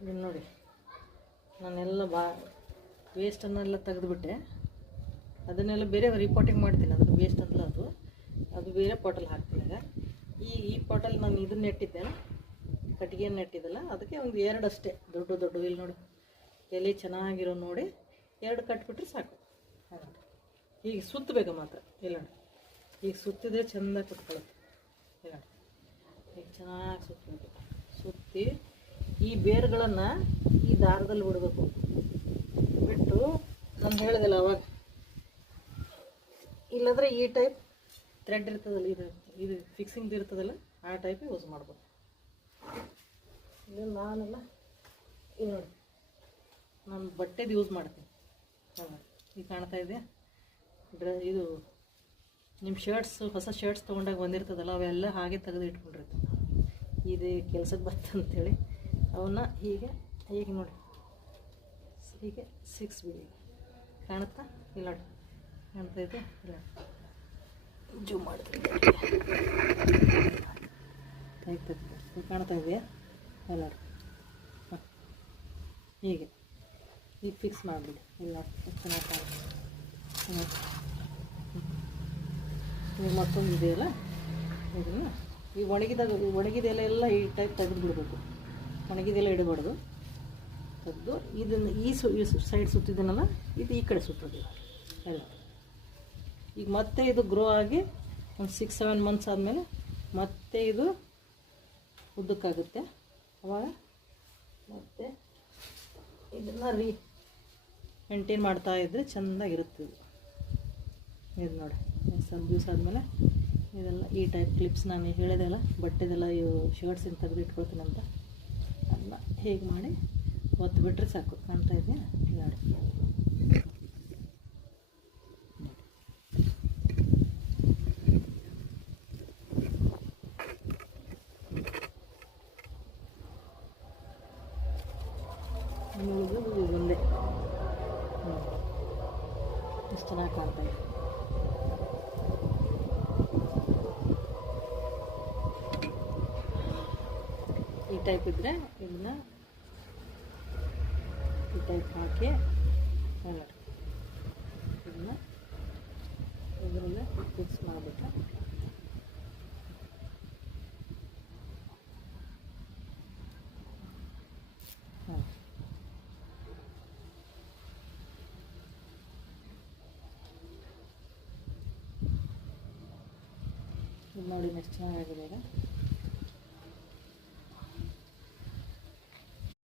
ಇದನ್ನು ನೋಡಿ, ನಾನೆಲ್ಲ ವೇಸ್ಟನ್ನೆಲ್ಲ ತೆಗೆದುಬಿಟ್ಟೆ. ಅದನ್ನೆಲ್ಲ ಬೇರೆ ರಿಪೋರ್ಟಿಂಗ್ ಮಾಡ್ತೀನಿ. ಅದನ್ನು ವೇಸ್ಟ್ ಅಂತಲ್ಲ, ಅದು ಬೇರೆ ಪಾಟಲ್ಲಿ ಹಾಕ್ತೀನಿ. ಈಗ ಈ ಪಾಟಲ್ಲಿ ನಾನು ಇದನ್ನು ನೆಟ್ಟಿದ್ದೇನೆ, ಕಟ್ಟಿಗೆಯನ್ನು ನೆಟ್ಟಿದ್ದಲ್ಲ, ಅದಕ್ಕೆ ಒಂದು 2 ಅಷ್ಟೇ ದೊಡ್ಡ ಇಲ್ಲಿ ನೋಡಿ, ಎಲೆ ಚೆನ್ನಾಗಿರೋ ನೋಡಿ 2 ಕಟ್ಬಿಟ್ರೆ ಸಾಕು. ಹಾಂ, ಹೀಗೆ ಸುತ್ತಬೇಕು ಮಾತ್ರ. ಇಲ್ಲ ನೋಡಿ, ಈಗ ಸುತ್ತಿದ್ರೆ ಚೆಂದ ಕುತ್ಕೊಳ್ಳುತ್ತೆ. ಇಲ್ಲ ನೋಡಿ, ಈಗ ಚೆನ್ನಾಗಿ ಸುತ್ತಬೇಕು. ಸುತ್ತಿ ಈ ಬೇರುಗಳನ್ನು ಈ ದಾರದಲ್ಲಿ ಬಿಡಬೇಕು. ಬಿಟ್ಟು ನಾನು ಹೇಳಿದೆಲ್ಲ ಅವಾಗ, ಇಲ್ಲಾಂದರೆ ಈ ಟೈಪ್ ಥ್ರೆಡ್ ಇರ್ತದಲ್ಲ, ಇದು ಫಿಕ್ಸಿಂಗ್ ಇರ್ತದಲ್ಲ, ಆ ಟೈಪ್ ಯೂಸ್ ಮಾಡ್ಬೋದು. ಇದು ನಾನೆಲ್ಲ ಇದು ನೋಡಿ, ನಾನು ಬಟ್ಟೆದು ಯೂಸ್ ಮಾಡ್ತೀನಿ. ಹಾಂ, ಈಗ ಕಾಣ್ತಾ ಇದೆ ಇದು ನಿಮ್ಮ ಹೊಸ ಶರ್ಟ್ಸ್ ತೊಗೊಂಡಾಗ ಬಂದಿರ್ತದಲ್ಲ, ಅವೆಲ್ಲ ಹಾಗೆ ತೆಗೆದು ಇಟ್ಕೊಂಡಿರ್ತೀನಿ. ಇದು ಕೆಲಸಕ್ಕೆ ಬರ್ತಂತೇಳಿ ಅವನ್ನ ಹೀಗೆ ನೋಡಿ, ಹೀಗೆ 6 ಬಿಡಿ. ಕಾಣುತ್ತಾ? ಇಲ್ಲ ನೋಡಿ, ಕಾಣ್ತಾ ಇದೆ? ಇಲ್ಲ, ಜೂಮ್ ಮಾಡ್ತೀನಿ. ಆಯ್ತು, ಕಾಣ್ತಾ ಇದೆಯಾ? ಇಲ್ಲ ನೋಡಿ, ಹಾಂ, ಹೀಗೆ ಈಗ ಫಿಕ್ಸ್ ಮಾಡಿಬಿಡಿ. ಇಲ್ಲ ಚೆನ್ನಾಗಿ ಕಾಣುತ್ತೆ. ಈಗ ಮತ್ತೊಂದು ಇದೆಯಲ್ಲ, ಇದನ್ನು ಈ ಒಣಗಿದ ಎಲೆ ಎಲ್ಲ ಈ ಟೈಪ್ ತೆಗೆದು ಬಿಡಬೇಕು. ಒಣಗಿದೆಲ್ಲ ಇಡಬಾರ್ದು, ತೆಗೆದು ಇದನ್ನು ಈ ಸೈಡ್ ಸುತ್ತಿದ್ದನಲ್ಲ, ಇದು ಈ ಕಡೆ ಸುತ್ತೋದು ಎಲ್ಲ. ಈಗ ಮತ್ತೆ ಇದು ಗ್ರೋ ಆಗಿ ಒಂದು 6-7 ಮಂತ್ಸ್ ಆದಮೇಲೆ ಮತ್ತೆ ಇದು ಉದ್ದಕ್ಕಾಗುತ್ತೆ. ಅವಾಗ ಮತ್ತೆ ಇದನ್ನು ಮೇಂಟೈನ್ ಮಾಡ್ತಾ ಇದ್ದರೆ ಚೆಂದಾಗಿರುತ್ತೆ. ಇದು ನೋಡಿ, ಸ್ವಲ್ಪ ದಿವಸ ಆದಮೇಲೆ ಇದೆಲ್ಲ ಈ ಟೈಪ್ ಕ್ಲಿಪ್ಸ್ ನಾನು ಹೇಳಿದೆಲ್ಲ, ಬಟ್ಟೆದೆಲ್ಲ ಇವು ಶರ್ಟ್ಸಿಂದ ತೆಗೆದು ಇಟ್ಕೊಳ್ತೀನಿ ಅಂತ, ಅದನ್ನ ಹೇಗೆ ಮಾಡಿ ಒತ್ತು ಬಿಟ್ಟರೆ ಸಾಕು. ಕಾಣ್ತಾ ಇದೆ? ನೋಡಿ, ಒಂದೇ ಎಷ್ಟು ಚೆನ್ನಾಗಿ ಕಾಣ್ತಾ ಇದೆ. ಈ ಟೈಪ್ ಇದ್ದರೆ ಇದನ್ನ ಈ ಟೈಪ್ ಹಾಕಿ ಇದನ್ನ ಇದರಿಂದ ಫಿಕ್ಸ್ ಮಾಡಿಬಿಟ್ರೆ ಹಾಂ, ಇದು ನೋಡಿ ಎಷ್ಟು ಚೆನ್ನಾಗಿದೆ. ಈಗ